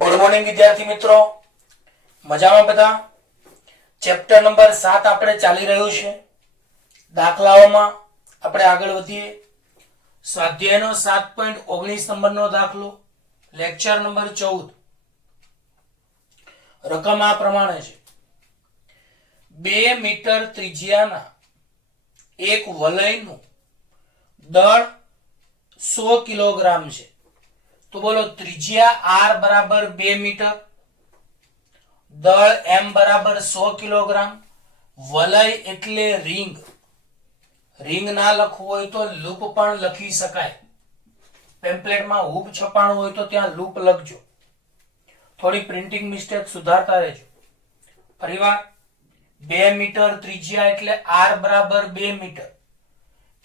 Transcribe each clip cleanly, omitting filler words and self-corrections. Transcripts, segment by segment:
Good morning વિદ્યાર્થી મિત્રો, મજામાં બધા? ચેપ્ટર નંબર 7 આપણે ચાલી રહ્યું છે. દાખલાઓમાં આપણે આગળ વધીએ. સ્વાધ્યાયનો 7.19 નંબરનો દાખલો, લેક્ચર નંબર 14. રકમ આ પ્રમાણે છે: 2 મીટર ત્રિજ્યાના એક વલયનું દળ 100 કિલોગ્રામ છે. તો બોલો, ત્રિજ્યા r બરાબર 2 મીટર, દળ m બરાબર 100 કિલોગ્રામ, વલય એટલે રિંગ. રિંગ ના લખવું હોય તો લૂપ પણ લખી શકાય. પેમ્પલેટમાં હૂપ છપાણું હોય તો ત્યાં લૂપ લખજો. થોડી પ્રિન્ટિંગ મિસ્ટેક સુધારતા રહેજો. ફરીવાર, 2 મીટર ત્રિજ્યા એટલે r બરાબર 2 મીટર.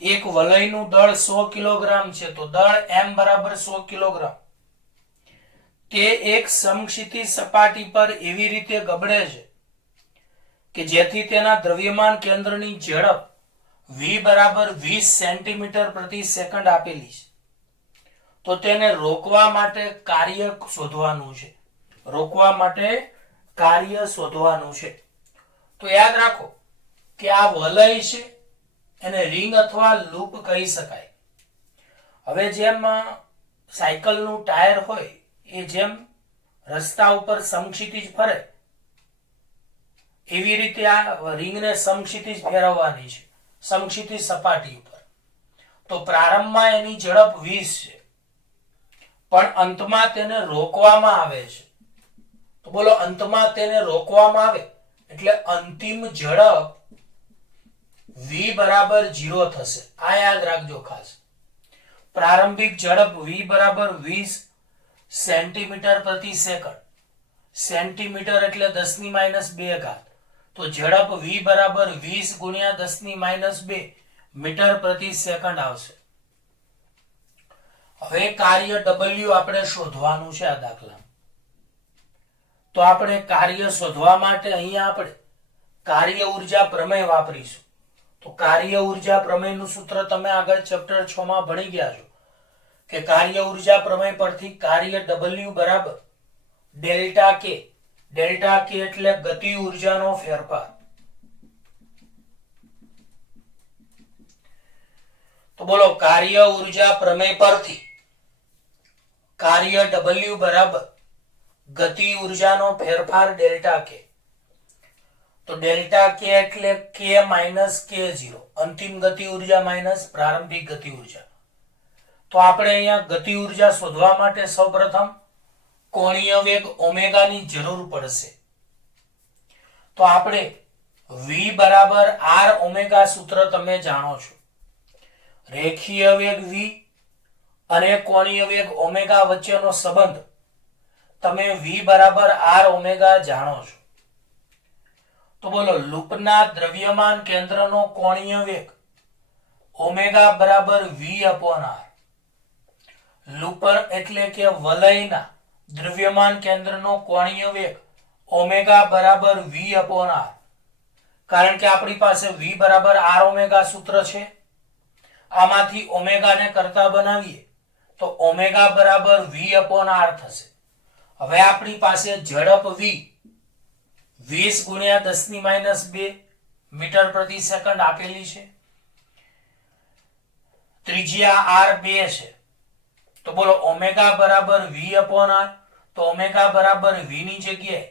એક વલયનું દળ 100 કિલોગ્રામ છે, તો દળ m બરાબર 100 કિલોગ્રામ. તે એક સમક્ષિતિજ સપાટી પર એવી રીતે ગબડે છે કે જેથી તેના દ્રવ્યમાન કેન્દ્રની ઝડપ v બરાબર 20 સેન્ટીમીટર પ્રતિ સેકન્ડ આપેલી છે. તો તેને રોકવા માટે કાર્ય શોધવાનું છે. રોકવા માટે કાર્ય શોધવાનું છે. તો યાદ રાખો કે આ વલય છે, એને રિંગ અથવા લૂપ કહી શકાય. હવે જેમ સાયકલનું ટાયર હોય એ જેમ રસ્તા ઉપર સમક્ષિતિજ ફરે એવી રીતે આ રિંગને સમક્ષિતિજ ફેરવવાની છે, સમક્ષિતિજ સપાટી ઉપર. તો પ્રારંભમાં એની ઝડપ 20 છે, પણ અંતમાં તેને રોકવામાં આવે છે. તો બોલો, અંતમાં તેને રોકવામાં આવે એટલે અંતિમ ઝડપ v બરાબર 0 થશે. આ યાદ રાખજો ખાસ. પ્રારંભિક ઝડપ v બરાબર 20 સેન્ટીમીટર પ્રતિ સેકન્ડ. સેન્ટીમીટર એટલે 10⁻². તો ઝડપ v બરાબર 20 ગુણ્યા 10⁻². મીટર પ્રતિ સેકન્ડ આવશે. હવે કાર્ય w આપણે શોધવાનું છે આ દાખલામાં. તો આપણે કાર્ય શોધવા માટે અહીંયા આપણે કાર્ય ઉર્જા પ્રમેય વાપરીશું. તો કાર્ય ઉર્જા પ્રમેયનું સૂત્ર તમે આગળ ચેપ્ટર 6 માં ભણી ગયા છો કે કાર્ય ઉર્જા પ્રમેય પરથી કાર્ય W બરાબર ડેલ્ટા કે. ડેલ્ટા કે એટલે ગતિ ઉર્જાનો ફેરફાર. તો બોલો, કાર્ય ઉર્જા પ્રમેય પરથી કાર્ય W બરાબર ગતિ ઉર્જાનો ફેરફાર ડેલ્ટા કે. તો ડેલ્ટા કે એટલે k માઇનસ k0, અંતિમ ગતિ ઉર્જા માઇનસ પ્રારંભિક ગતિ ઉર્જા. તો આપણે અહીંયા ગતિ ઉર્જા શોધવા માટે સૌપ્રથમ કોણીય વેગ ઓમેગા ની જરૂર પડશે. તો આપણે v બરાબર r ઓમેગા સૂત્ર તમે જાણો છો. રેખીય વેગ v અને કોણીય વેગ ઓમેગા વચ્ચેનો સંબંધ તમે v બરાબર r ઓમેગા જાણો છો. તો બોલો, લૂપના દ્રવ્યમાન કેન્દ્રનો કોણીય વેગ ઓમેગા બરાબર v અપોન r. લૂપર એટલે કે વલયના દ્રવ્યમાન કેન્દ્રનો કોણીય વેગ ઓમેગા બરાબર v અપોન r. કારણ કે આપણી પાસે v બરાબર r ઓમેગા સૂત્ર છે. આમાંથી ઓમેગાને કરતા બનાવીએ તો ઓમેગા બરાબર v અપોન r થશે. હવે આપણી પાસે ઝડપ v 20 ગુણ્યા 10⁻² મીટર પ્રતિ સેકન્ડ આપેલી છે. ત્રિજ્યા r 2 છે. તો બોલો, ઓમેગા બરાબર v અપોન r. તો ઓમેગા બરાબર v ની જગ્યાએ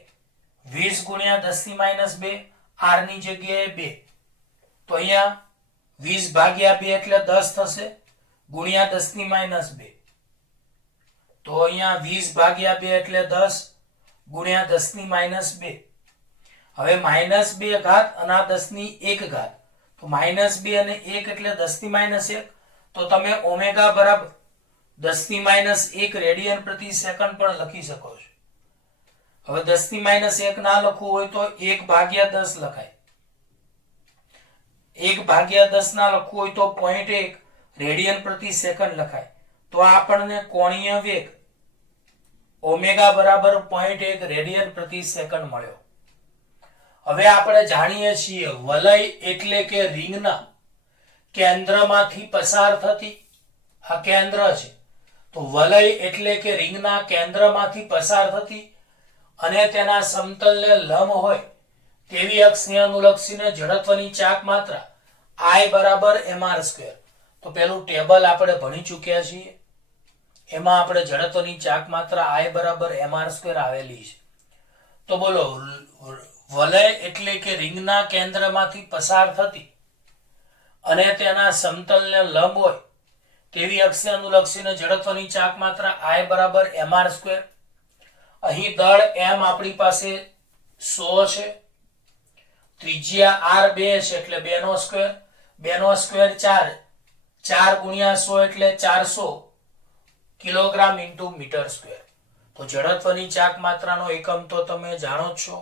20 ગુણ્યા 10⁻², r ની જગ્યાએ 2. તો અહીંયા 20 ભાગ્યા 2 એટલે 10 થશે, ગુણ્યા 10⁻². તો અહીંયા 20 ભાગ્યા 2 એટલે 10 ગુણ્યા 10⁻². હવે -2 ઘાત અને આ 10⁻1. તો -2 અને 1 એટલે 10⁻1. તો તમે ઓમેગા બરાબર 10⁻1 રેડિયન પ્રતિ સેકન્ડ પણ લખી શકો છો. હવે 10⁻1 ના લખવું હોય તો 1/10 લખાય. 1/10 ના લખવું હોય તો 0.1 રેડિયન પ્રતિ સેકન્ડ લખાય. તો આપણને કોણીય વેગ ઓમેગા બરાબર 0.1 રેડિયન પ્રતિ સેકન્ડ મળ્યો. હવે આપણે જાણીએ છીએ વલય એટલે કે રિંગના કેન્દ્રમાંથી પસાર થતી આ કેન્દ્ર છે. તો વલય એટલે કે રિંગના કેન્દ્રમાંથી પસાર થતી અને તેના સમતલને લંબ હોય તેવી અક્ષને અનુલક્ષીને જડત્વની ચાક માત્રા I બરાબર mr². તો પેલું ટેબલ આપણે ભણી ચૂક્યા છીએ, એમાં આપણે જડત્વની ચાક માત્રા I બરાબર mr² આવેલી છે. તો બોલો, વલય એટલે કે રિંગના કેન્દ્રમાંથી પસાર થતી અને તેના સમતલને લંબ હોય તેવી અક્ષને અનુલક્ષીને જડત્વની ચાક માત્રા I બરાબર mr². અહીં દળ m આપણી પાસે 100 છે, ત્રિજ્યા r 2 છે એટલે 2 નો સ્ક્વેર, 2 નો સ્ક્વેર 4, 4 ગુણ્યા 100 એટલે 400 કિલોગ્રામ ઇન્ટુ મીટર સ્ક્વેર. તો જડત્વની ચાક માત્રાનો એકમ તો તમે જાણો જ છો,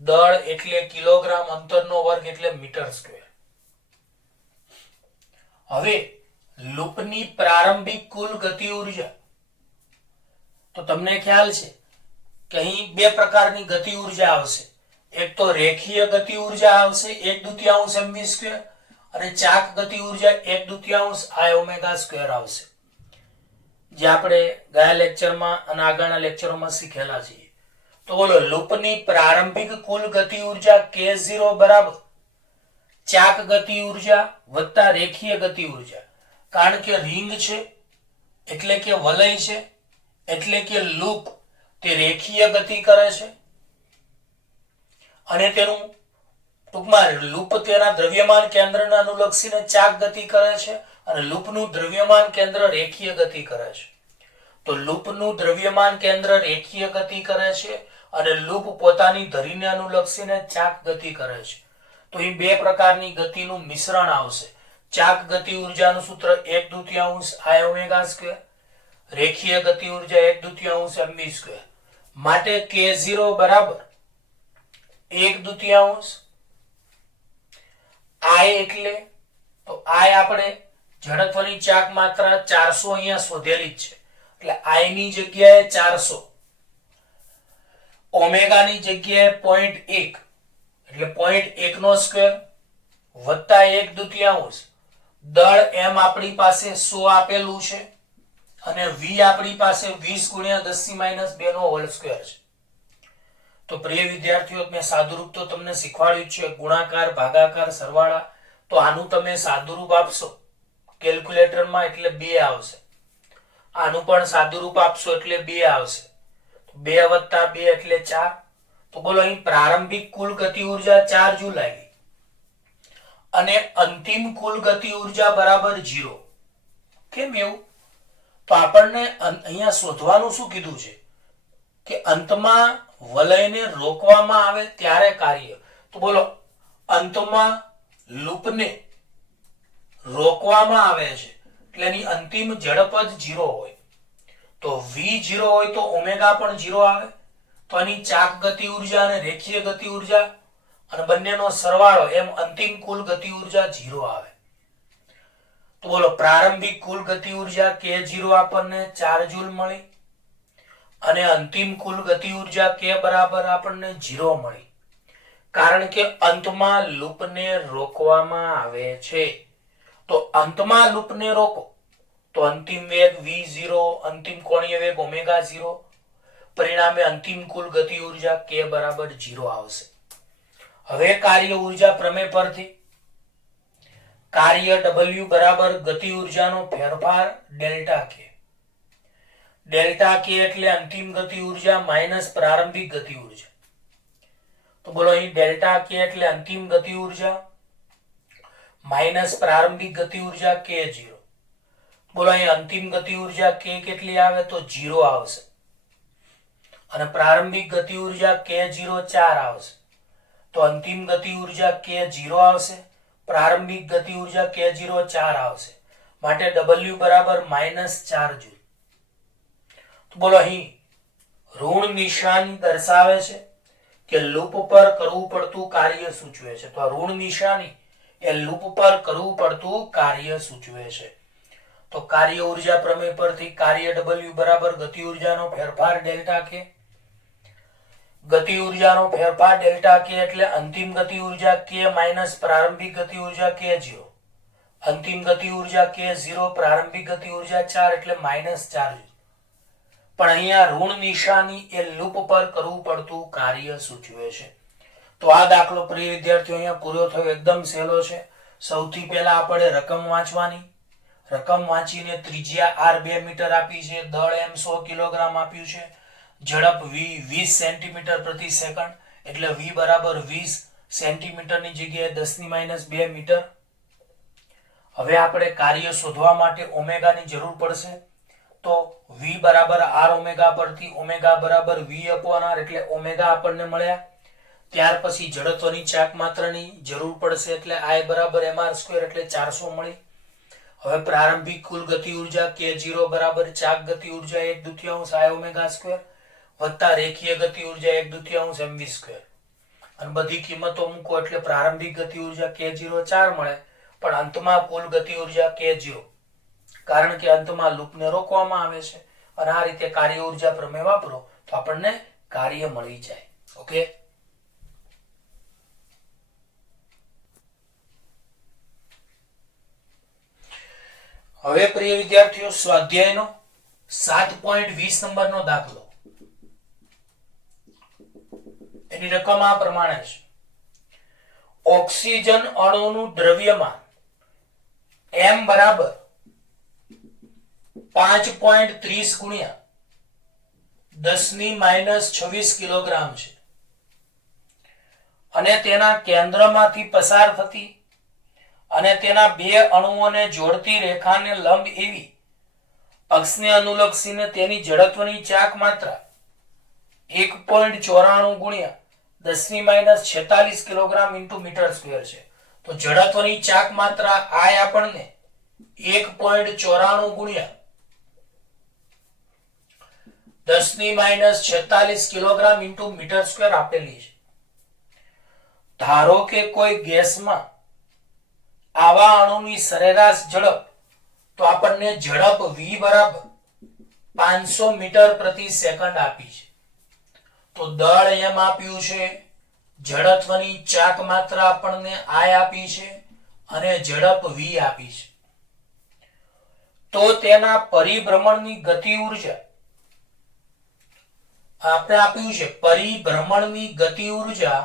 દળ એટલે કિલોગ્રામ, અંતરનો વર્ગ એટલે મીટર સ્ક્વેર. હવે લૂપની પ્રારંભિક કુલ ગતિ ઉર્જા, તો તમને ખ્યાલ છે કે અહીં બે પ્રકારની ગતિ ઉર્જા આવશે. એક તો રેખીય ગતિ ઉર્જા આવશે 1/2 mv², અને ચાક ગતિ ઉર્જા 1/2 I ω² આવશે, જે આપણે ગયા લેક્ચરમાં અને આગળના લેક્ચરોમાં શીખેલા છીએ. તો બોલો, લૂપની પ્રારંભિક કુલ ગતિ ઉર્જા K0 બરાબર ચાક ગતિ ઉર્જા વત્તા રેખીય ગતિ ઉર્જા. કારણ કે રિંગ છે એટલે કે વલય છે એટલે કે લૂપ તે રેખીય ગતિ કરે છે, અને તેનું ટૂંકમાં લૂપ તેના દ્રવ્યમાન કેન્દ્રને અનુલક્ષીને ચાક ગતિ કરે છે, અને લૂપનું દ્રવ્યમાન કેન્દ્ર રેખીય ગતિ કરે છે. તો લૂપનું દ્રવ્યમાન કેન્દ્ર રેખીય ગતિ કરે છે અને લૂપ પોતાની ધરીને અનુલક્ષીને ચાક ગતિ કરે છે. તો અહીં બે પ્રકારની ગતિનું મિશ્રણ આવશે. ચાક ગતિ ઉર્જાનું સૂત્ર 1/2 I ω², રેખીય ગતિ ઉર્જા 1/2 mv². માટે K0 બરાબર 1/2 I એટલે તો I આપણે જડત્વની ચાક માત્રા 400 અહીંયા શોધેલી જ છે, એટલે I ની જગ્યાએ 400, ઓમેગાની જગ્યાએ 0.1 એટલે 0.1 નો સ્ક્વેર વત્તા 1/2. દળ m આપણી પાસે 100 આપેલું છે અને v આપણી પાસે 20 ગુણ્યા 10⁻² નો હોલ સ્ક્વેર છે. તો પ્રિય વિદ્યાર્થીઓ, મેં સાદુરૂપ તો તમને શીખવાડ્યું છે, ગુણાકાર, ભાગાકાર, સરવાળા. તો આનું તમે સાદુરૂપ આપશો કેલ્ક્યુલેટરમાં એટલે 2 આવશે, આનું પણ સાદુરૂપ આપશો એટલે 2 આવશે. 2 વત્તા 2 એટલે 4. તો બોલો, અહીં પ્રારંભિક કુલ ગતિ ઉર્જા 4 જૂલ આવી અને અંતિમ કુલ ગતિ ઉર્જા બરાબર 0. કેમ એવું? તો આપણને અહીંયા શોધવાનું શું કીધું છે કે અંતમાં વલયને રોકવામાં આવે ત્યારે કાર્ય. તો બોલો, અંતમાં લૂપને રોકવામાં આવે છે એટલે એની અંતિમ ઝડપ જ 0 હોય. તો v 0 હોય તો ઓમેગા પણ 0 આવે. તો એની ચાક ગતિ ઉર્જા અને રેખીય ગતિ ઉર્જા અને બંનેનો સરવાળો એમ અંતિમ કુલ ગતિ ઉર્જા 0 આવે. તો બોલો, પ્રારંભિક કુલ ગતિ ઉર્જા K0 આપણને 4 જૂલ મળી અને અંતિમ કુલ ગતિ ઉર્જા K બરાબર આપણને 0 મળી, કારણ કે અંતમાં લૂપને રોકવામાં આવે છે. તો અંતમાં લૂપને રોકો તો અંતિમ વેગ v0, અંતિમ કોણીય વેગ ω0, પરિણામે અંતિમ કુલ ગતિ ઉર્જા K બરાબર 0 આવશે. હવે કાર્ય ઉર્જા પ્રમેય પરથી કાર્ય W બરાબર ગતિ ઉર્જાનો ફેરફાર ડેલ્ટા K. ડેલ્ટા K એટલે અંતિમ ગતિ ઉર્જા માઇનસ પ્રારંભિક ગતિ ઉર્જા. તો બોલો, અહીં ડેલ્ટા K એટલે અંતિમ ગતિ ઉર્જા માઇનસ પ્રારંભિક ગતિ ઉર્જા K0. બોલો, અહીં અંતિમ ગતિ ઉર્જા K કેટલી આવે તો 0 આવશે અને પ્રારંભિક ગતિ ઉર્જા K0 4 આવશે. તો અંતિમ ગતિ ઉર્જા K0 આવશે, પ્રારંભિક ગતિ ઉર્જા K0 4 આવશે. માટે W બરાબર -4 જૂલ. તો બોલો, અહીં ઋણ નિશાની દર્શાવે છે કે લૂપ પર કરવું પડતું કાર્ય સૂચવે છે. તો આ ઋણ નિશાની એ લૂપ પર કરવું પડતું કાર્ય સૂચવે છે. તો કાર્ય ઉર્જા પ્રમેય પરથી કાર્ય W બરાબર ગતિ ઉર્જાનો ફેરફાર ડેલ્ટા K. ગતિ ઉર્જાનો ફેરફાર ડેલ્ટા K એટલે અંતિમ ગતિ ઉર્જા K માઇનસ પ્રારંભિક ગતિ ઉર્જા K0. અંતિમ ગતિ ઉર્જા K0, પ્રારંભિક ગતિ ઉર્જા 4 એટલે -4 જૂલ. પણ અહીંયા ઋણ નિશાની એ લૂપ પર કરવું પડતું કાર્ય સૂચવે છે. તો આ દાખલો પ્રિય વિદ્યાર્થીઓ અહીંયા પૂરો થયો. એકદમ સહેલો છે. સૌથી પહેલા આપણે રકમ વાંચવાની. રકમ વાંચીને ત્રિજ્યા r 2 મીટર આપી છે, દળ m 100 કિલોગ્રામ આપ્યું છે, ઝડપ v 20 સેન્ટીમીટર પ્રતિ સેકન્ડ, એટલે v બરાબર 20 સેન્ટીમીટરની જગ્યાએ 10⁻² મીટર. હવે આપણે કાર્ય શોધવા માટે ઓમેગાની જરૂર પડશે. તો v બરાબર r ઓમેગા પરથી ઓમેગા બરાબર v અપોન r, એટલે ઓમેગા આપણને મળ્યા. ત્યાર પછી જડત્વની ચાક માત્રાની જરૂર પડશે, એટલે I બરાબર mr², એટલે 400 મળી. હવે પ્રારંભિક કુલ ગતિ ઉર્જા k0 બરાબર ચાક ગતિ ઉર્જા 1/2 I ઓમેગા² વત્તા રેખીય ગતિ ઉર્જા 1/2 mv². અને બધી કિંમતો મૂકો એટલે પ્રારંભિક ગતિ ઉર્જા k0 4 મળે, પણ અંતમાં કુલ ગતિ ઉર્જા k0, કારણ કે અંતમાં લૂપને રોકવામાં આવે છે. અને આ રીતે કાર્ય ઉર્જા પ્રમેય વાપરો તો આપણને કાર્ય મળી જાય. ઓકે. હવે પ્રિય વિદ્યાર્થીઓ, સ્વાધ્યાયનો 7.20 નંબરનો દાખલો. એની રકમ આ પ્રમાણે છે. ઓક્સિજન અણુનું દ્રવ્યમાન m બરાબર 5.30 ગુણ્યા 10⁻26 કિલોગ્રામ છે, અને તેના કેન્દ્રમાંથી પસાર થતી અને તેના બે અણુઓને જોડતી રેખાને લંબ એવી અક્ષને અનુલક્ષીને તેની જડત્વની ચાક માત્રા 1.94 ગુણ્યા 10⁻46 કિલોગ્રામ ઇન્ટુ મીટર સ્ક્વેર છે. તો જડત્વની ચાક માત્રા I આપણને 1.94 ગુણ્યા 10⁻46 કિલોગ્રામ ઇન્ટુ મીટર સ્ક્વેર આપેલી છે. ધારો કે કોઈ ગેસમાં આવા અણુની સરેરાશ ઝડપ, તો આપણને ઝડપ v બરાબર 500 મીટર પ્રતિ સેકન્ડ આપી છે. તો દળ m આપ્યું છે, જડત્વની ચાક માત્રા આપણને I આપી છે, અને ઝડપ v આપી છે. તો તેના પરિભ્રમણની ગતિ ઉર્જા આપણે આપ્યું છે. પરિભ્રમણની ગતિ ઉર્જા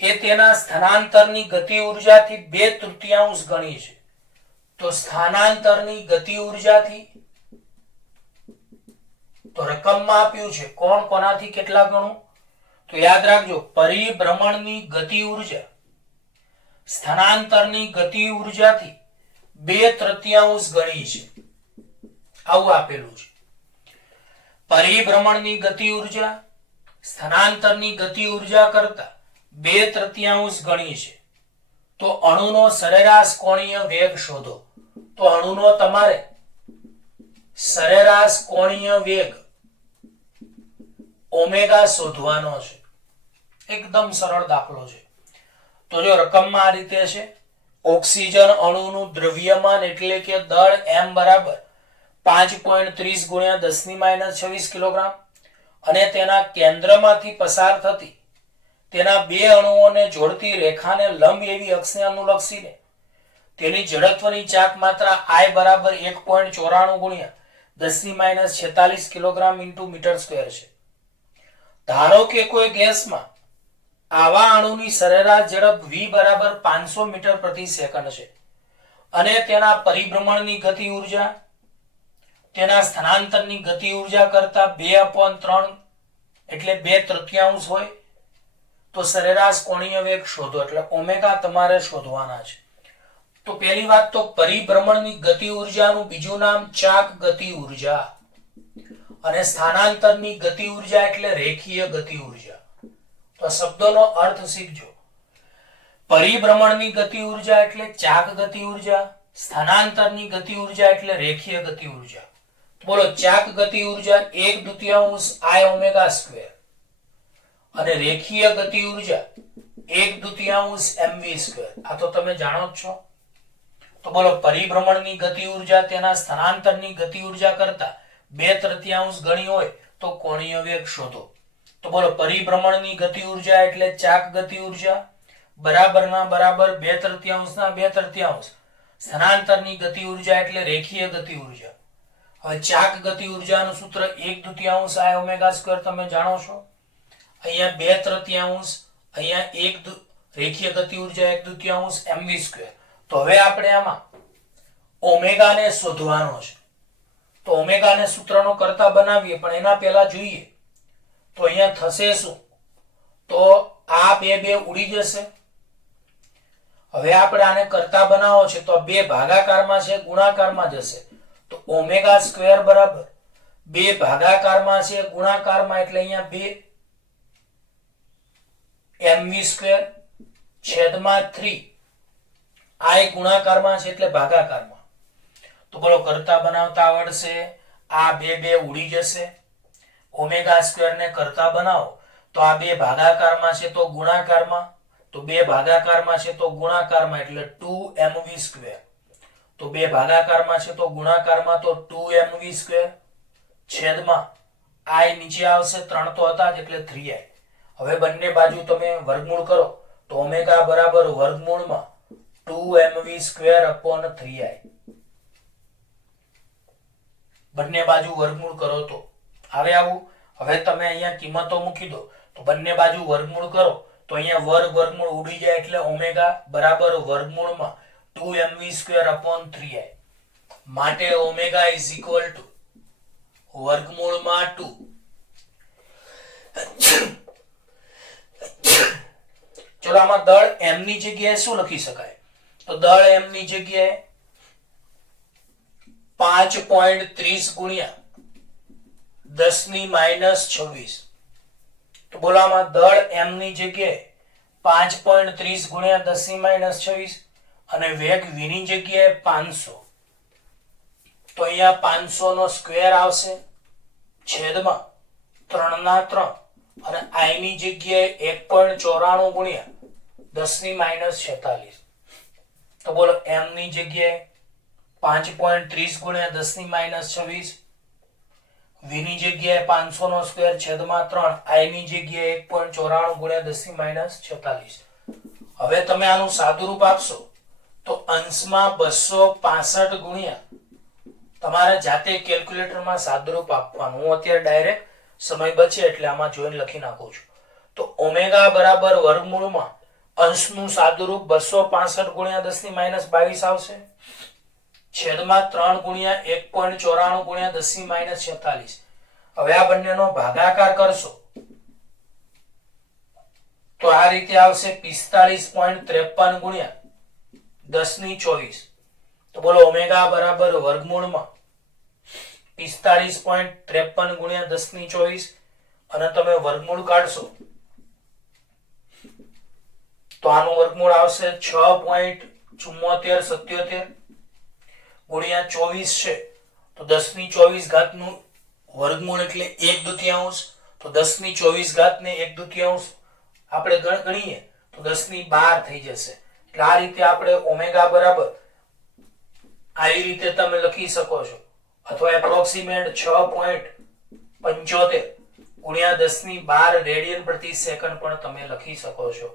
એ તેના સ્થાનાંતરની ગતિ ઉર્જાથી 2/3 ગણી છે. તો સ્થાનાંતરની ગતિ ઉર્જાથી, તો રકમમાં આપ્યું છે કોણ કોનાથી કેટલા ગણું, તો યાદ રાખજો, પરિભ્રમણની ગતિ ઉર્જા સ્થાનાંતરની ગતિ ઉર્જાથી 2/3 ગણી છે. આવું આપેલું છે. પરિભ્રમણની ગતિ ઉર્જા સ્થાનાંતરની ગતિ ઉર્જા કરતા 2/3 ગણી છે. તો અણુનો સરેરાશ કોણીય વેગ શોધો. તો અણુનો તમારે સરેરાશ કોણીય વેગ ઓમેગા શોધવાનો છે. એકદમ સરળ દાખલો છે. તો જો રકમમાં આ રીતે છે. ઓક્સિજન અણુનું દ્રવ્યમાન એટલે કે દળ m બરાબર 5.30 ગુણ્યા 10⁻26 કિલોગ્રામ, અને તેના કેન્દ્રમાંથી પસાર થતી તેના બે અણુઓને જોડતી રેખાને લંબ એવી અક્ષને અનુલક્ષીને તેની જડત્વની ચાક માત્રા I બરાબર 1.94 ગુણ્યા 10⁻46 કિલોગ્રામ ઇન્ટુ મીટર સ્ક્વેર છે. ધારો કે કોઈ ગેસમાં આવા અણુની સરેરાશ ઝડપ v બરાબર 500 મીટર પ્રતિ સેકન્ડ છે, અને તેના પરિભ્રમણની ગતિ ઉર્જા તેના સ્થાનાંતરની ગતિ ઉર્જા કરતા 2/3 એટલે 2/3 હોય. તો સરેરાશ કોણીય વેગ શોધો, એટલે ઓમેગા તમારે શોધવાના છે. તો પહેલી વાત તો પરિભ્રમણની ગતિ ઉર્જાનું બીજું નામ ચાક ગતિ ઉર્જા, અને સ્થાનાંતરની ગતિ ઉર્જા એટલે રેખીય ગતિ ઉર્જા. તો શબ્દોનો અર્થ શીખજો. પરિભ્રમણની ગતિ ઉર્જા એટલે ચાક ગતિ ઉર્જા, સ્થાનાંતરની ગતિ ઉર્જા એટલે રેખીય ગતિ ઉર્જા. બોલો, ચાક ગતિ ઉર્જા 1/2 I ઓમેગા સ્ક્વેર, અને રેખીય ગતિ ઉર્જા 1/2 mv². આ તો તમે જાણો જ છો. તો બોલો, પરિભ્રમણની ગતિ ઉર્જા તેના સ્થાનાંતરની ગતિ ઉર્જા કરતા 2/3 ગણી હોય તો કોણીય વેગ શોધો. તો બોલો, પરિભ્રમણની ગતિ ઉર્જા એટલે ચાક ગતિ ઉર્જા બરાબરના બરાબર 2/3 ના 2/3, સ્થાનાંતરની ગતિ ઉર્જા એટલે રેખીય ગતિ ઉર્જા. હવે ચાક ગતિ ઉર્જાનું સૂત્ર 1/2 I ઓમેગા સ્ક્વેર તમે જાણો છો. અહીંયા 2/3, અહીંયા રેખીય ગતિ ઉર્જા 1/2 mv સ્ક્વેર. તો હવે આપણે આમાં ઓમેગાને શોધવાનો છે. તો ઓમેગાને સૂત્રનો કરતા બનાવીએ, પણ એના પહેલા જોઈએ તો અહીંયા થશે શું? તો આ બે ઉડી જશે. હવે આપણે આને કરતા બનાવો છે તો 2 ભાગાકારમાં છે, ગુણાકારમાં જશે. તો ઓમેગા સ્ક્વેર બરાબર 2 ભાગાકારમાં છે, ગુણાકારમાં એટલે અહીંયા 2 mv સ્ક્વેર છેદમાં 3 I ગુણાકારમાં છે એટલે ભાગાકારમાં. તો બોલો કરતા બનાવતા આવડશે. આ બે ઉડી જશે. ઓમેગા સ્ક્વેર ને કરતા બનાવો તો આ 2 ભાગાકારમાં છે તો ગુણાકારમાં, તો 2 ભાગાકારમાં છે તો ગુણાકારમાં એટલે 2mv સ્ક્વેર. તો 2 ભાગાકારમાં છે તો ગુણાકારમાં તો 2mv સ્ક્વેર છેદમાં I નીચે આવશે, 3 તો હતા જ એટલે 3I. હવે બંને બાજુ તમે વર્ગમૂળ કરો તો ઓમેગા બરાબર વર્ગમૂળમાં 2mv સ્ક્વેર અપોન 3I. બંને બાજુ વર્ગમૂળ કરો તો આવે આવું. હવે તમે અહીંયા કિંમતો મૂકી દો તો બંને બાજુ વર્ગમૂળ કરો તો અહીંયા વર્ગમૂળ ઉડી જાય એટલે ઓમેગા બરાબર વર્ગમૂળમાં 2mv સ્ક્વેર અપોન 3I. માટે ઓમેગા ઇઝ ઇક્વલ ટુ વર્ગમૂળમાં 2. ચલો આમાં દળ m ની જગ્યાએ શું લખી શકાય? તો દળ m ની જગ્યાએ 5.30 ગુણ્યા 10⁻²6. તો બોલો આમાં દળ m ની જગ્યાએ 5.30 ગુણ્યા 10⁻²6 અને વેગ v ની જગ્યાએ 500. તો અહીંયા 500 નો સ્ક્વેર આવશે છેદમાં 3/3 અને I ની જગ્યાએ 1.94 ગુણ્યા 10⁻46. તો બોલો m ની જગ્યાએ 5.30 ગુણ્યા 10⁻26, v ની જગ્યાએ 500 નો સ્ક્વેર છેદમાં 3, I ની જગ્યાએ 1.94 ગુણ્યા 10⁻46. હવે તમે આનું સાદુરૂપ આપશો તો અંશમાં 265 ગુણ્યા તમારે જાતે કેલ્ક્યુલેટરમાં સાદુરૂપ આપવાનું. હું અત્યારે ડાયરેક્ટ સમય બચે એટલે આમાં જોઈને લખી નાખું છું. તો ઓમેગા બરાબર વર્ગમૂળમાં અંશનું સાદુરૂપ 265 ગુણ્યા 10⁻22 આવશે છેદમાં 3 ગુણ્યા 1.94 ગુણ્યા 10⁻46. હવે આ બંનેનો ભાગાકાર કરશો તો આ રીતે આવશે 45.53 ગુણ્યા 10⁻24. તો બોલો ઓમેગા બરાબર વર્ગમૂળમાં 45.53 ગુણ્યા 10⁻24 અને તમે વર્ગમૂળ કાઢશો તો આનું વર્ગમૂળ આવશે 6.7477 ગુણ્યા 24 છે. તો 10⁻24 ઘાતનું વર્ગમૂળ એટલે 1/2. તો 10⁻24 ને 1/2 આપણે ગણીએ તો 10⁻12 થઈ જશે. એટલે આ રીતે આપણે ઓમેગા બરાબર આવી રીતે તમે લખી શકો છો, અથવા એપ્રોક્સિમેટ 6.75 ગુણ્યા 10⁻12 રેડિયન પ્રતિ સેકન્ડ પણ તમે લખી શકો છો.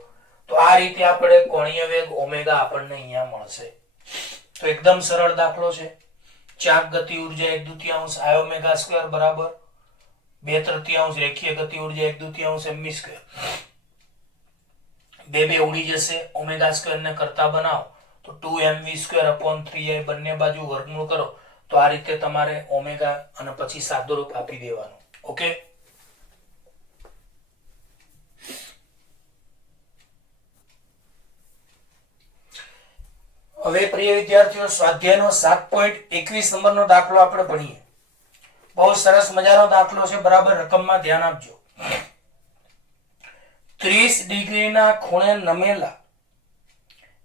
તો આ રીતે આપણે કોણીય વેગ ઓમેગા આપણને અહીંયા મળશે. તો એકદમ સરળ દાખલો છે. ચાક ગતિ ઉર્જા 1/2 I ઓમેગા સ્ક્વેર બરાબર 2/3 રેખીય ગતિ ઉર્જા 1/2 mv સ્ક્વેર. બે ઉડી જશે. ઓમેગા સ્ક્વેર ને કરતા બનાવો તો 2mv સ્ક્વેર અપોન 3I. બંને બાજુ વર્ગમૂળ કરો તો આ રીતે તમારે ઓમેગા અને પછી સાદુરૂપ આપી દેવાનું. ઓકે, હવે પ્રિય વિદ્યાર્થીઓ સ્વાધ્યાયનો 7.21 નંબરનો દાખલો આપણે ભણીએ. બહુ સરસ મજાનો દાખલો છે, બરાબર રકમમાં ધ્યાન આપજો. 30 ડિગ્રીના ખૂણે નમેલા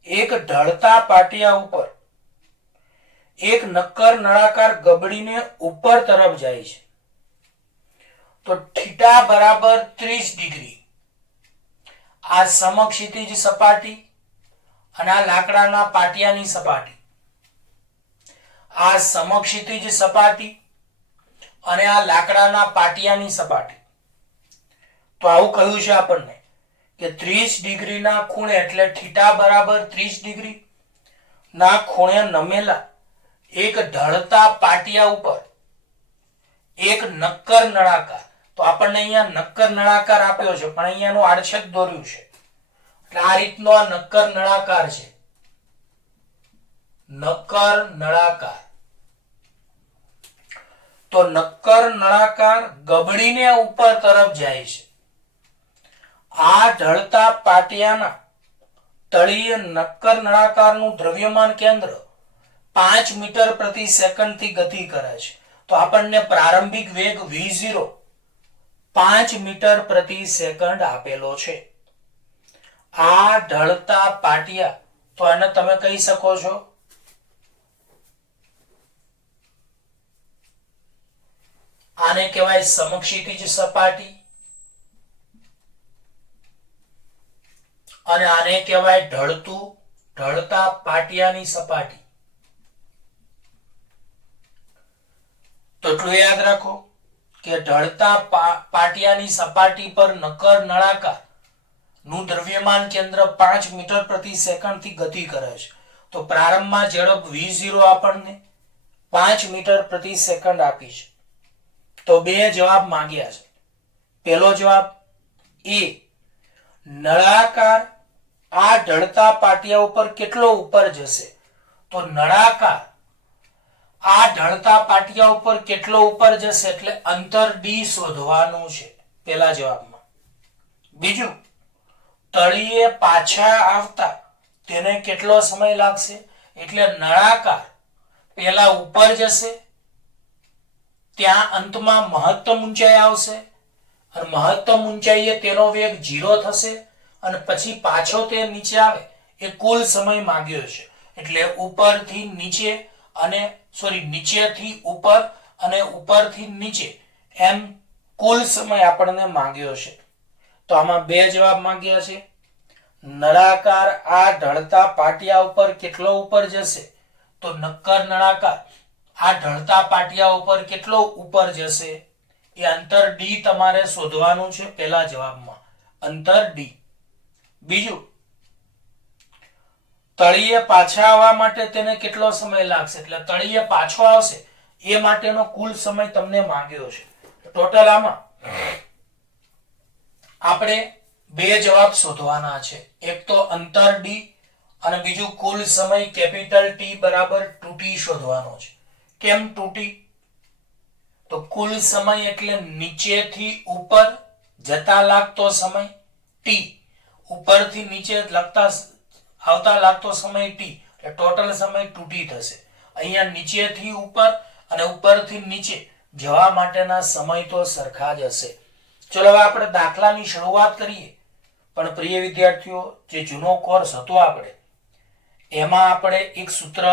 એક ઢળતા પાટિયા ઉપર એક નક્કર નળાકાર ગબડીને ઉપર તરફ જાય છે. તો થીટા બરાબર 30 ડિગ્રી. આ સમક્ષિતિજ સપાટી અને આ લાકડાના પાટિયાની સપાટી. આ સમક્ષિતિજ સપાટી અને આ લાકડાના પાટિયાની સપાટી. તો આવું કહ્યું છે આપણને કે 30 ડિગ્રીના ખૂણે એટલે થીટા બરાબર 30 ડિગ્રી, ના ખૂણે નમેલા એક ઢળતા પાટિયા ઉપર એક નક્કર નળાકાર, તો આપણને અહીંયા નક્કર નળાકાર આપ્યો છે પણ અહીંયાનું આડછેદ દોર્યું છે, એટલે આ રીતનો આ નક્કર નળાકાર છે. નક્કર નળાકાર, તો નક્કર નળાકાર ગબડીને ઉપર તરફ જાય છે. આ ઢળતા પાટિયાના તળિયે નક્કર નળાકારનું દ્રવ્યમાન કેન્દ્ર 5 મીટર પ્રતિ સેકન્ડ થી ગતિ કરે છે. તો આપણને પ્રારંભિક વેગ v0 5 મીટર પ્રતિ સેકન્ડ આપેલો છે. આ ઢળતા પાટિયા, તો આને તમે કહી શકો છો આને કહેવાય સમક્ષિતિજ સપાટી અને આને કહેવાય ઢળતા પાટિયાની સપાટી. તો એટલું યાદ રાખો કે ઢળતા પાટિયાની સપાટી પર નક્કર નળાકાર નું દ્રવ્યમાન કેન્દ્ર 5 મીટર પ્રતિ સેકન્ડ થી ગતિ કરે છે. તો પ્રારંભમાં ઝડપ v0 આપણને 5 મીટર પ્રતિ સેકન્ડ આપી છે. તો બે જવાબ માંગ્યા છે. પહેલો જવાબ એ, નળાકાર આ ઢળતા પાટિયા ઉપર કેટલો ઉપર જશે? તો નળાકાર આ ઢળતા પાટિયા ઉપર કેટલો ઉપર જશે એટલે અંતર d શોધવાનું છે પહેલા જવાબમાં. બીજું, તળિયે પાછા આવતા તેને કેટલો સમય લાગશે એટલે નળાકાર પહેલા ઉપર જશે, ત્યાં અંતમાં મહત્તમ ઊંચાઈ આવશે અને મહત્તમ ઊંચાઈએ તેનો વેગ 0 થશે અને પછી પાછો તે નીચે આવે એ કુલ સમય માંગ્યો છે. એટલે ઉપરથી નીચે અને નીચેથી ઉપર અને ઉપરથી નીચે એમ કુલ સમય આપણને માંગ્યો છે. તો આમાં બે જવાબ માંગ્યા છે. નળાકાર આ ઢળતા પાટિયા ઉપર કેટલો ઉપર જશે? તો નક્કર નળાકાર આ ઢળતા પાટિયા ઉપર કેટલો ઉપર જશે એ અંતર d તમારે શોધવાનું છે પહેલા જવાબમાં, અંતર d. બીજું, તળિયે પાછા આવવા માટે તેને કેટલો સમય લાગશે એટલે તળિયે પાછો આવશે એ માટેનો કુલ સમય તમને માંગ્યો છે. ટોટલ આમાં આપણે બે જવાબ શોધવાના છે, એક તો અંતર d અને બીજું કુલ સમય કેપિટલ T બરાબર 2t શોધવાનો છે. કેમ 2t? તો કુલ સમય એટલે નીચેથી ઉપર જતા લાગતો સમય t, ઉપરથી નીચે આવતા લાગતો સમય t, એટલે ટોટલ સમય 2t થશે. અહીંયા નીચેથી ઉપર અને ઉપરથી નીચે જવા માટેના સમય તો સરખા જ હશે. ચલો હવે આપણે દાખલાની શરૂઆત કરીએ. પણ પ્રિય વિદ્યાર્થીઓ, જે જૂનો કોર્સ હતો આપણે એમાં આપણે એક સૂત્ર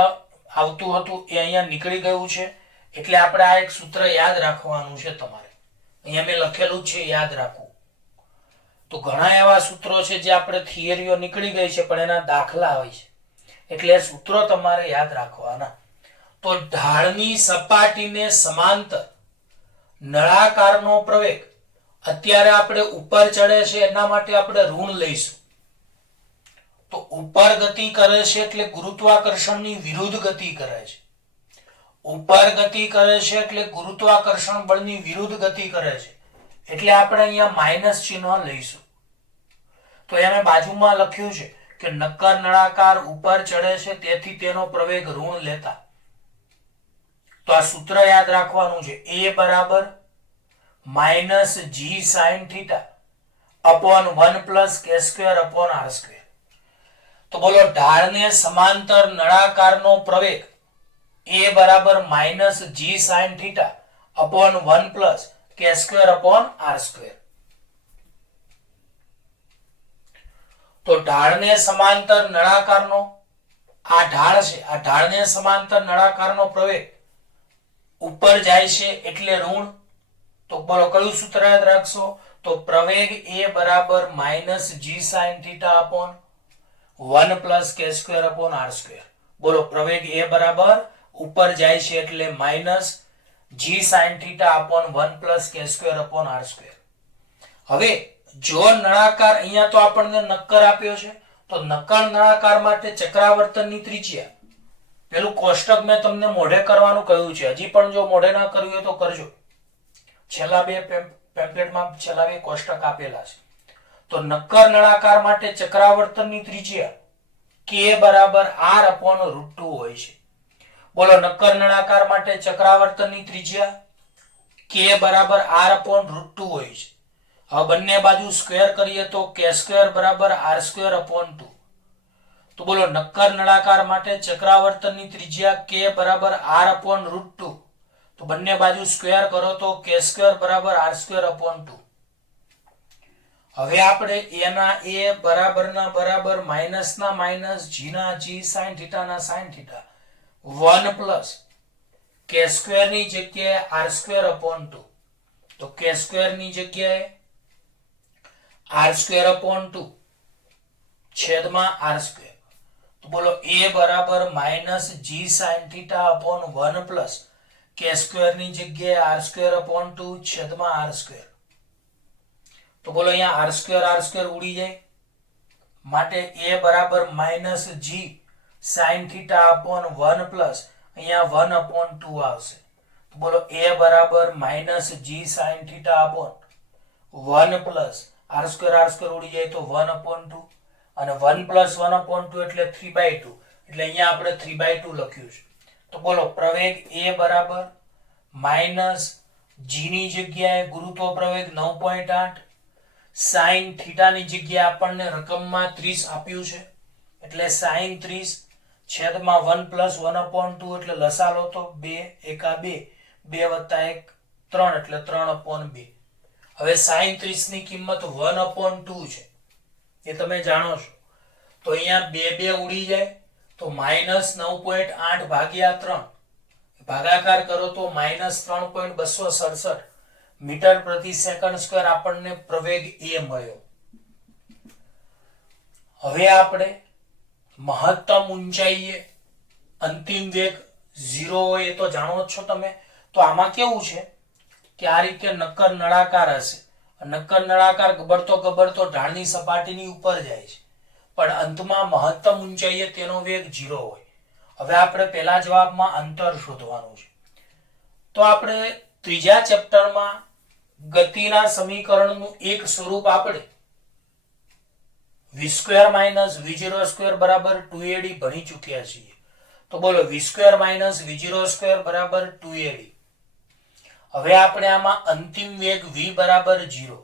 આવતું હતું એ અહીંયા નીકળી ગયું છે, એટલે આપણે આ એક સૂત્ર યાદ રાખવાનું છે તમારે. અહીંયા મેં લખેલું છે, યાદ રાખવું. તો ઘણા એવા સૂત્રો છે જે આપણે થિયરીઓ નીકળી ગઈ છે પણ એના દાખલા હોય છે, એટલે એ સૂત્રો તમારે યાદ રાખવાના. તો ઢાળની સપાટીને સમાંતર નળાકારનો પ્રવેગ અત્યારે આપણે ઉપર ચડે છે એના માટે આપણે ઋણ લઈશું. તો ઉપર ગતિ કરે છે એટલે ગુરુત્વાકર્ષણની વિરુદ્ધ ગતિ કરે છે. ઉપર ગતિ કરે છે એટલે ગુરુત્વાકર્ષણ બળની વિરુદ્ધ ગતિ કરે છે, એટલે આપણે અહીંયા માઇનસ ચિહ્ન લઈશું. તો એમે બાજુમાં લખ્યું છે કે નક્કર નળાકાર ઉપર ચડે છે તેથી તેનો પ્રવેગ ઋણ લેતા. તો આ સૂત્ર યાદ રાખવાનું છે, a બરાબર minus g sin θ upon 1 plus k square upon r square. તો બોલો ઢાળને સમાંતર નળાકારનો પ્રવેગ a બરાબર minus g sin θ upon 1 plus k square upon r square. તો ઢાળને સમાંતર નળાકારનો આ ઢાળ છે, આ ઢાળને સમાંતર નળાકારનો પ્રવેગ ઉપર જાય છે એટલે ઋણ. તો બોલો કયું સૂત્ર યાદ રાખશો? તો પ્રવેગ a બરાબર minus g sin θ upon 1 plus k square upon r square. બોલો પ્રવેગ a બરાબર ઉપર જાય છે એટલે minus g sin θ upon 1 plus k square upon r square. હવે જો નળાકાર અહીંયા તો આપણને નક્કર આપ્યો છે, તો નક્કર નળાકાર માટે ચક્રાવર્તનની ત્રિજ્યા પેલું કોષ્ટક મેં તમને મોઢે કરવાનું કહ્યું છે, હજી પણ જો મોઢે ના કર્યું હોય તો કરજો. છેલ્લા બે પેમ્પલેટમાં છેલ્લા બે કોષ્ટક આપેલા છે. તો નક્કર નળાકાર માટે ચક્રાવર્તનની ત્રિજ્યા k બરાબર r અપોન √2 હોય છે. બોલો નક્કર નળાકાર માટે ચક્રાવર્તનની ત્રિજ્યા k બરાબર r અપોન √2 હોય છે. હવે બંને બાજુ સ્ક્વેર કરીએ તો k² બરાબર r² અપોન 2. તો બોલો નક્કર નળાકાર માટે ચક્રાવર્તનની ત્રિજ્યા k બરાબર r અપોન √2. તો બંને બાજુ સ્ક્વેર કરો તો k² બરાબર r² અપોન 2. હવે આપણે a ના a બરાબરના બરાબર માઇનસ ના માઇનસ g ના g sin θ ના sin θ 1 પ્લસ k² ની જગ્યાએ r² અપોન 2. તો k² ની જગ્યાએ r² અપોન 2 છેદમાં r². તો બોલો a બરાબર minus g sin θ upon 1 plus k² ની જગ્યાએ r² અપોન 2 છેદમાં r². તો બોલો અહીંયા r² ઉડી જાય માટે a બરાબર minus g sin θ upon 1 plus અહીંયા 1 અપોન 2 આવશે. તો બોલો a બરાબર minus g sin θ upon 1 plus r² ઉડી જાય તો 1 અપોન 2 અને 1 પ્લસ 1 અપોન 2 એટલે 3/2 એટલે અહીંયા આપણે 3/2 લખ્યું છે. તો બોલો પ્રવેગ a બરાબર માઇનસ g ની જગ્યાએ ગુરુત્વ પ્રવેગ 9.8 sin θ ની જગ્યાએ આપણને રકમમાં 30 આપ્યું છે એટલે sin 30 છેદમાં 1 પ્લસ 1 અપોન 2 એટલે લસા લો તો 2 એકા 2 2 વત્તા 1 3 એટલે 3 અપોન 2. હવે sin 30 ની કિંમત 1 અપોન 2 છે એ તમે જાણો છો. તો અહીંયા 2 2 ઉડી જાય તો માઇનસ 9.8 ભાગ્યા 3 ભાગાકાર કરો તો માઇનસ 3.267 મીટર પ્રતિ સેકન્ડ સ્ક્વેર આપણને પ્રવેગ a મળ્યો. હવે આપણે મહત્તમ ઊંચાઈએ અંતિમ વેગ 0 હોય એ તો જાણો જ છો તમે. તો આમાં કેવું છે કે આ રીતે નક્કર નળાકાર હશે. નક્કર નળાકાર ગબડતો ઢાળની સપાટીની ઉપર જાય છે પણ અંતમાં મહત્તમ ઊંચાઈએ તેનો વેગ 0 હોય. હવે આપણે પહેલા જવાબમાં અંતર શોધવાનું છે. તો આપણે ત્રીજા ચેપ્ટરમાં ગતિના સમીકરણનું એક સ્વરૂપ આપણે v² માઇનસ v02 બરાબર 2ad ભણી ચૂક્યા છીએ. તો બોલો v² માઇનસ v02 બરાબર 2ad. હવે આપણે આમાં અંતિમ વેગ v બરાબર 0,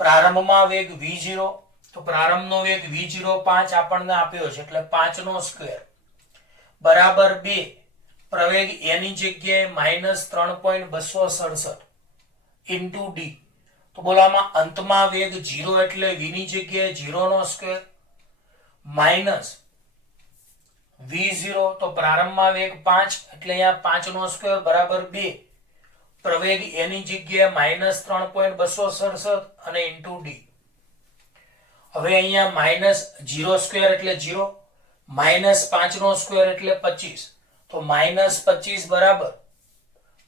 પ્રારંભમાં વેગ v0, તો પ્રારંભનો વેગ v0 5 આપણને આપ્યો છે એટલે 5 નો સ્ક્વેર બરાબર 2 પ્રવેગ a ની જગ્યાએ માઇનસ 3.267 ઇન્ટુ d. તો બોલો આમાં અંતમાં વેગ 0 એટલે v ની જગ્યાએ 0 નો સ્ક્વેર માઇનસ v0 તો પ્રારંભમાં વેગ 5 એટલે અહીંયા 5 નો સ્ક્વેર બરાબર 2 પ્રવેગ a ની જગ્યાએ માઇનસ 3.267 અને ઇન્ટુ d. હવે અહીંયા માઇનસ 0 સ્ક્વેર એટલે 0 માઇનસ 5 નો સ્ક્વેર એટલે 25 તો માઇનસ 25 બરાબર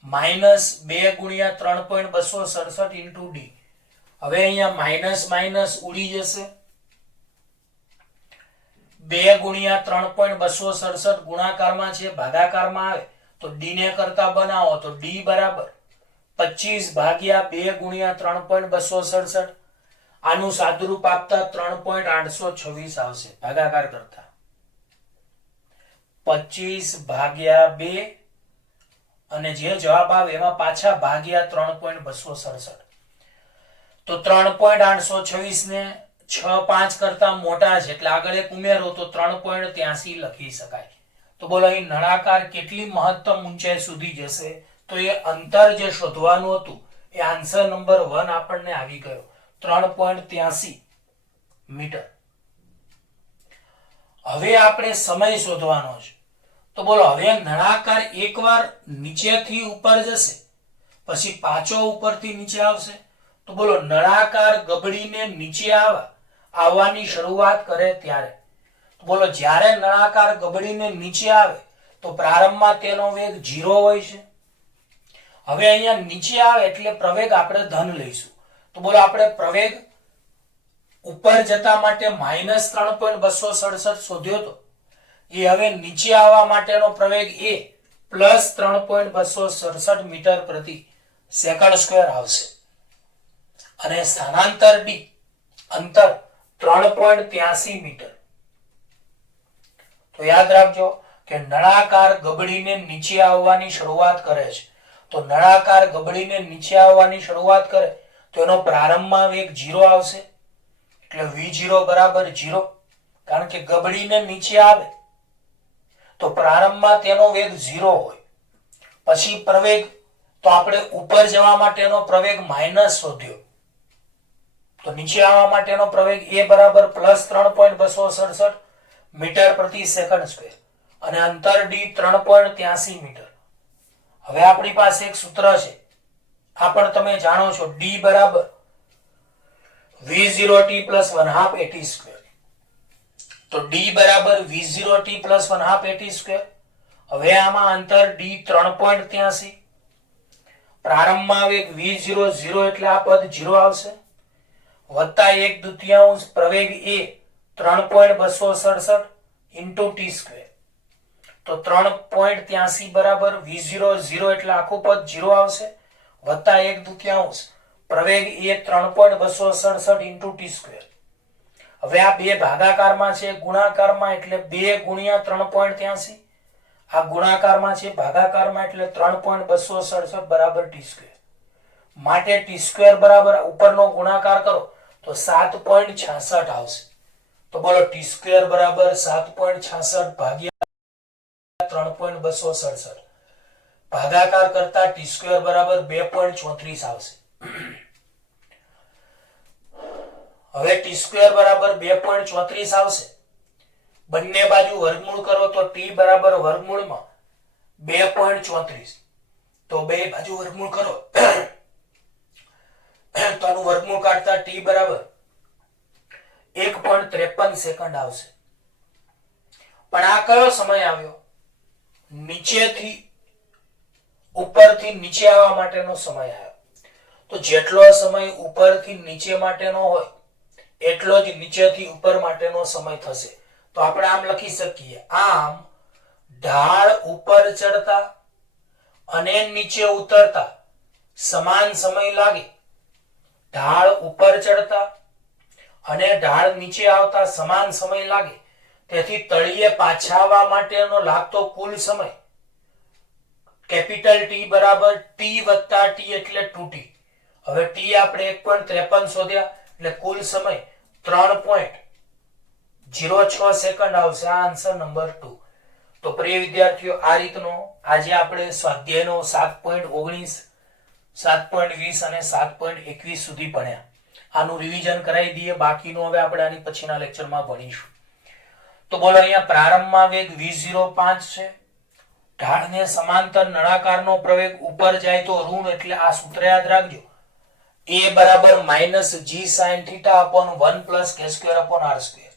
માઇનસ 2 ગુણ્યા 3.267 ઇન્ટુ d. હવે અહીંયા માઇનસ માઇનસ ઉડી જશે 2 ગુણ્યા 3.267 ગુણાકારમાં છે ભાગાકારમાં આવે તો d ને કરતા બનાવો તો d બરાબર 25 ભાગ્યા 2 ગુણ્યા 3.267 આનું સાદુરૂપ આપતા 3.826 આવશે ભાગાકાર કરતા 25 ભાગ્યા 2 અને જે જવાબ આવે એમાં પાછા ભાગ્યા 3.267 તો 3.826 ને 6 5 કરતા મોટા છે એટલે આગળ એક ઉમેરો તો 3.83 લખી શકાય. તો બોલો અહીં નળાકાર કેટલી મહત્તમ ઊંચાઈ સુધી જશે તો એ અંતર જે શોધવાનું હતું એ આન્સર નંબર 1 આપણને આવી ગયો 3.83 મીટર. હવે આપણે સમય શોધવાનો છે. તો બોલો હવે નળાકાર એકવાર નીચેથી ઉપર જશે પછી પાછો ઉપરથી નીચે આવશે. તો બોલો નળાકાર ગબડીને નીચે આવવાની શરૂઆત કરે ત્યારે બોલો જ્યારે નળાકાર ગબડીને નીચે આવે તો પ્રારંભમાં તેનો વેગ 0 હોય છે. હવે અહીંયા નીચે આવે એટલે પ્રવેગ આપણે ધન લઈશું. તો બોલો આપણે પ્રવેગ ઉપર જતા માટે માઇનસ 3.267 શોધ્યો તો એ હવે નીચે આવવા માટેનો પ્રવેગ એ પ્લસ 3.267 મીટર પ્રતિ સેકન્ડ સ્ક્વેર આવશે અને સ્થાનાંતર ડી અંતર 3.83 મીટર. તો યાદ રાખજો કે નળાકાર ગબડીને નીચે આવવાની શરૂઆત કરે છે. તો નળાકાર ગબડીને નીચે આવવાની શરૂઆત કરે તો એનો પ્રારંભમાં વેગ 0 આવશે એટલે v0 બરાબર 0 કારણ કે ગબડીને નીચે આવે તો પ્રારંભમાં તેનો વેગ 0 હોય. પછી પ્રવેગ તો આપણે ઉપર જવા માટેનો પ્રવેગ માઇનસ શોધ્યો તો નીચે આવવા માટેનો પ્રવેગ એ બરાબર પ્લસ 3.267 મીટર પ્રતિ સેકન્ડ સ્ક્વેર અને અંતર ડી 3.83 મીટર. હવે આપણી પાસે એક સૂત્ર છે આ પણ તમે જાણો છો ડી બરાબર v0t plus 1/2 at square. તો ડી બરાબર v0t plus 1/2 at square. હવે આમાં અંતર ડી 3.83 પ્રારંભમાં વેગ v0 0 એટલે આ પદ 0 આવશે વત્તા 1/2 પ્રવેગ એ 3.267 into t square. તો 3.83 બરાબર v0 0 એટલે આખું પદ 0 આવશે વત્તા 1/2 પ્રવેગ એ 3.267 into t square. હવે આ બે ભાગાકારમાં છે ગુણાકારમાં એટલે 2 ગુણ્યા 3.83 આ ગુણાકારમાં છે ભાગાકારમાં એટલે 3.267 બરાબર t square. માટે t square બરાબર ઉપરનો ગુણાકાર કરો તો 7.66 આવશે. તો બોલો t square બરાબર 7.66 ભાગ્યા 3.267 ભાગાકાર કરતા t square બરાબર 2.34 આવશે. હવે t square બરાબર 2.34 આવશે બંને બાજુ વર્ગમૂળ કરો તો t બરાબર વર્ગમૂળમાં 2.34 તો બે બાજુ વર્ગમૂળ કરો તો આનું વર્ગમૂળ કાઢતા t બરાબર 1.53 સેકન્ડ આવશે. પણ આ કયો સમય આવ્યો નીચેથી ઉપરથી નીચે આવવા માટેનો સમય આવ્યો. તો જેટલો સમય ઉપરથી નીચે માટેનો હોય એટલો જ નીચેથી ઉપર માટેનો સમય થશે. તો આપણે આમ લખી શકીએ આમ ઢાળ ઉપર ચડતા અને નીચે ઉતરતા સમાન સમય લાગે ઢાળ ઉપર ચડતા અને ઢાળ નીચે આવતા સમાન સમય લાગે તેથી તળિયે પાછા આવવા માટેનો લાગતો કુલ સમય કેપિટલ T બરાબર T વત્તા T એટલે 2T. હવે T આપણે 1.53 શોધ્યા એટલે કુલ સમય 3.06 સેકન્ડ આવશે. આ આન્સર નંબર 2. તો પ્રિય વિદ્યાર્થીઓ આ રીતનો આજે આપણે સ્વાધ્યાયનો 7.19 7.20 અને 7.21 સુધી ભણ્યા. આનું રિવિઝન કરાવી દઈએ બાકીનું હવે આપણે આની પછીના લેક્ચરમાં ભણીશું. તો બોલો અહીંયા પ્રારંભમાં વેગ v0.5 છે ઢાળને સમાંતર નળાકારનો પ્રવેગ ઉપર જાય તો ઋણ એટલે આ સૂત્ર યાદ રાખજો a બરાબર -g sin θ upon 1 plus k square upon r square.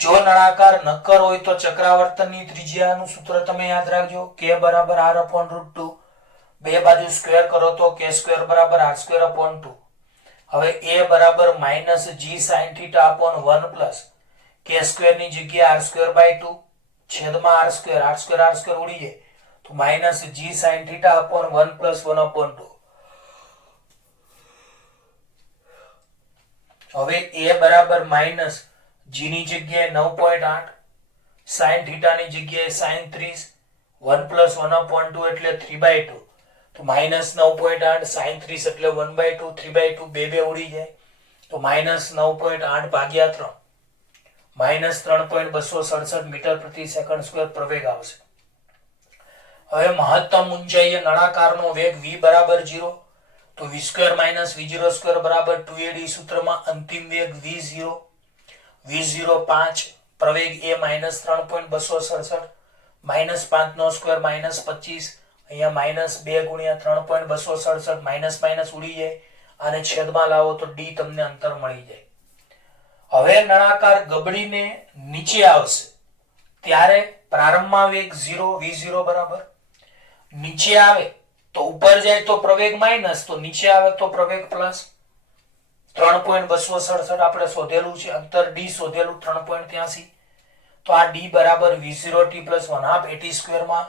જો નળાકાર નક્કર હોય તો ચક્રાવર્તનની ત્રિજ્યાનું સૂત્ર તમે યાદ રાખજો k બરાબર r upon √2 બે બાજુ સ્ક્વેર કરો તો k square બરાબર r square upon 2. હવે a બરાબર -g sin θ upon 1 plus k square ની જગ્યાએ r square by 2 છેદમાં r square ઉડી જાય તો -g sin θ upon 1 plus 1 upon 2. હવે a બરાબર -g ની જગ્યાએ 9.8 sin θ ની જગ્યાએ sin 30 1 plus 1 upon 2 એટલે 3/2 તો -9.8 sin 30 એટલે 1/2 3/2 બે ઉડી જાય તો -9.8 ભાગ્યા 3 -3.267 મીટર પ્રતિ સેકન્ડ સ્ક્વેર પ્રવેગ આવશે. હવે મહત્તમ ઊંચાઈએ નળાકારનો વેગ v બરાબર 0 તો v સ્ક્વેર v0 સ્ક્વેર બરાબર 2ad સૂત્રમાં અંતિમ વેગ v0 5 પ્રવેગ એ -3.267 -5 નો સ્ક્વેર -25 અહીંયા -2 ગુણ્યા 3.267 માઇનસ ઉડી જાય અને છેદમાં લાવો તો d તમને અંતર મળી જાય. હવે નળાકાર ગબડીને નીચે આવશે ત્યારે પ્રારંભમાં વેગ 0 v0 બરાબર નીચે આવે તો ઉપર જાય તો પ્રવેગ માઇનસ તો નીચે આવે તો પ્રવેગ પ્લસ 3.267 આપણે શોધેલું છે અંતર d શોધેલું 3.83 તો આ d બરાબર v0t પ્લસ 1/2 at સ્ક્વેરમાં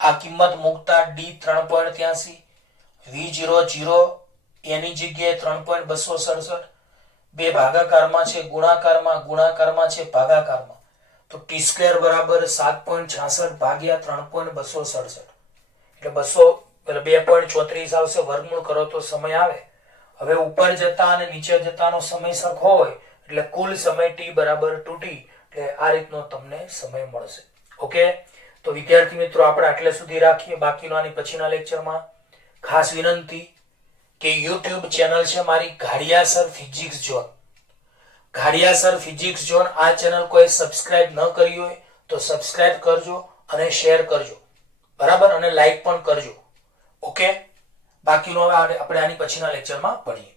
આ કિંમત મૂકતા d 3.83 v00 એની જગ્યાએ 3.267 બે ભાગાકારમાં છે ગુણાકારમાં છે ભાગાકારમાં તો t સ્ક્વેર બરાબર 7.66 ભાગ્યા 3.267 એટલે 2.34 આવશે. વર્ગમૂળ કરો તો સમય આવે. હવે ઉપર જતા અને નીચે જતાનો સમય સરખો હોય એટલે કુલ સમય t બરાબર 2t એટલે આ રીતનો તમને સમય મળશે. ઓકે, તો વિદ્યાર્થી મિત્રો આપણે આટલે સુધી રાખીએ. બાકીનો આની પછીના લેક્ચરમાં. ખાસ વિનંતી કે YouTube ચેનલ છે મારી ઘાડિયાસર ફિઝિક્સ ઝોન. ઘાડિયાસર ફિઝિક્સ ઝોન આ ચેનલ કોઈ સબસ્ક્રાઇબ ન કરી હોય તો સબસ્ક્રાઇબ કરજો અને શેર કરજો, બરાબર, અને લાઈક પણ કરજો. ઓકે, બાકીનો આપણે આની પછીના લેક્ચરમાં ભણીએ.